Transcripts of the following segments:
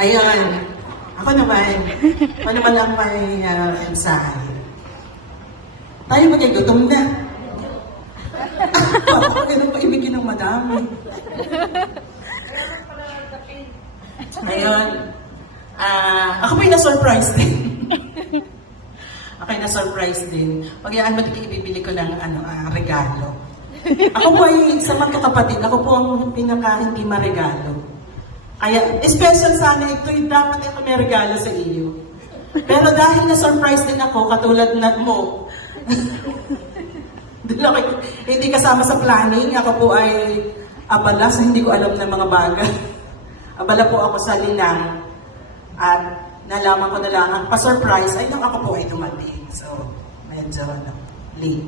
Ayun. Ako naman ang may mensahe. Tayo magigutom na. Ako ganun pa ibigin ng madami. Ayun. Ako pa na-surprise din. Ako na-surprise din. Pagyaan mo dito ibibili ko ng regalo. Ako po ay sa magkakapatid, ako po ang pinaka hindi maregalo. Kaya, special sana ito, dapat ito may regalo sa iyo. Pero dahil na-surprise din ako, katulad na mo, hindi kasama sa planning, ako po ay abala, so hindi ko alam ng mga bagay. Abala po ako sa linang, at nalaman ko na lang, ang pa-surprise ay nang ako po ay dumating. So, medyo late.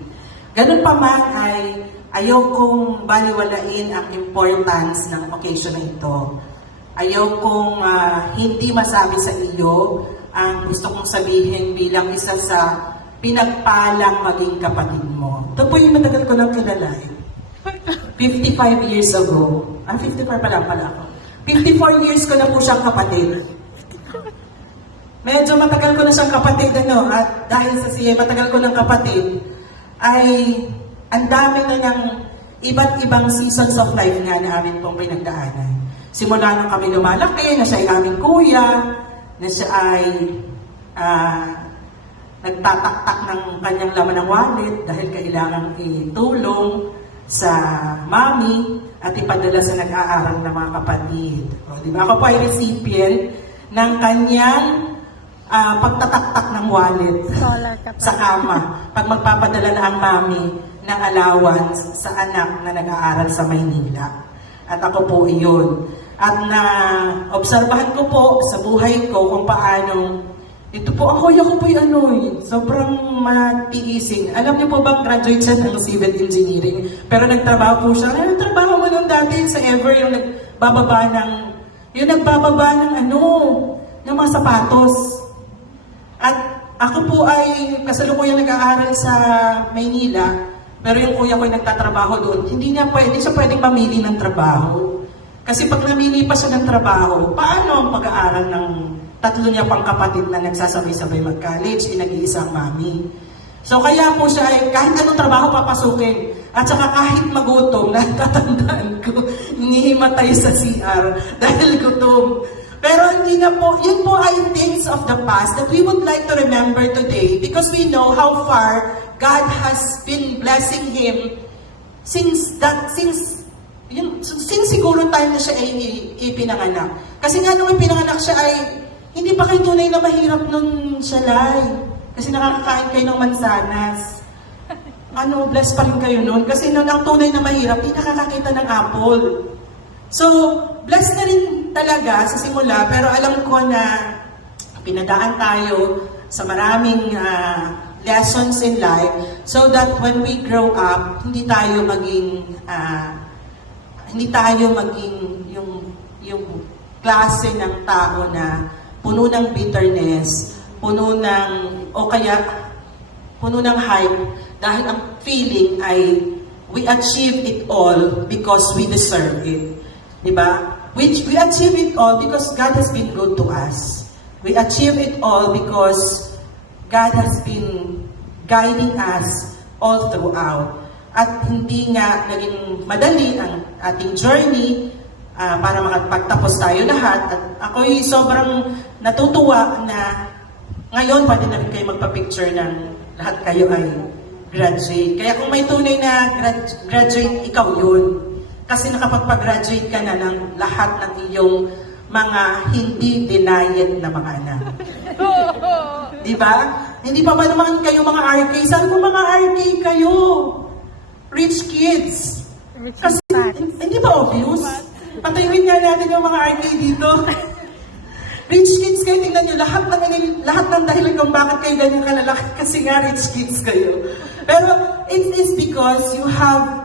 Ganun pa man ay ayokong baliwalain ang importance ng occasion na ito. Ayokong hindi masabi sa iyo ang gusto kong sabihin bilang isa sa pinagpalang maging kapatid mo. Ito po yung matagal ko lang kilala. 55 years ago. 55 pala ako. 54 years ko na po siyang kapatid. Medyo matagal ko na siyang kapatid, at dahil sa siya matagal ko ng kapatid, ay ang dami na ng iba't ibang seasons of life nga na amin pong pinagdaanan. Simula nung kami lumalaki, na siya ay aming kuya, na siya ay nagtataktak ng kanyang laman ng wallet dahil kailangan itulong sa mami at ipadala sa nag-aaral ng mga kapatid. O, di ba? Ako po ay recipient ng kanyang pagtataktak ng wallet sa kama pag magpapadala na ang mami ng allowance sa anak na nag-aaral sa Maynila. At ako po iyon. At na-obserbahan ko po sa buhay ko kung paano, ito po, ang kuya ko po sobrang matiisin. Alam niyo po ba, graduate siya ng civil engineering, pero nagtrabaho po siya. Nagtrabaho mo nung dati sa Ever, yung nagbababa ng ng mga sapatos. At ako po ay kasalukuyang nag-aaral sa Maynila, pero yung kuya ko ay nagtatrabaho doon. Hindi siya pwedeng mamili ng trabaho. Kasi pag namili pa siya ng trabaho, paano ang pag-aaral ng tatlo niya pang kapatid na nagsasabay-sabay mag-college, nag-iisang mami. So kaya po siya ay kahit anong trabaho papasukin, at saka kahit magutom, natatandaan ko, hinihimatay sa CR dahil gutom. Pero hindi na po, yun po ay things of the past that we would like to remember today because we know how far God has been blessing him since siguro time na siya ay ipinanganak. Kasi nga nung ipinanganak siya ay hindi pa kayo tunay na mahirap nun siya lay. Kasi nakakakain kayo ng mansanas. Blessed pa rin kayo nun. Kasi nung ang tunay na mahirap, hindi nakakakita ng apple. So, blessed na rin talaga sa simula, pero alam ko na pinadaan tayo sa maraming lessons in life so that when we grow up, hindi tayo maging yung klase ng tao na puno ng bitterness, puno ng hype, dahil ang feeling ay we achieve it all because we deserve it. Diba? We achieve it all because God has been good to us. We achieve it all because God has been guiding us all throughout. At hindi nga naging madali ang ating journey para makapagtapos tayo lahat. At ako'y sobrang natutuwa na ngayon pwede na rin kayo magpa-picture ng lahat kayo ay graduate. Kaya kung may tunay na graduate, ikaw yun. Kasi nakapagpag-graduate ka na ng lahat ng iyong mga hindi denied na mga anak. Diba? Hindi pa ba naman kayo mga RK? Saan ko mga RK kayo? Rich kids. Kasi hindi ba obvious? Patayuin nga natin yung mga RK dito. Rich kids kayo, tingnan nyo, lahat ng dahilan kung bakit kayo ganyan kalalaki kasi nga rich kids kayo. Pero it is because you have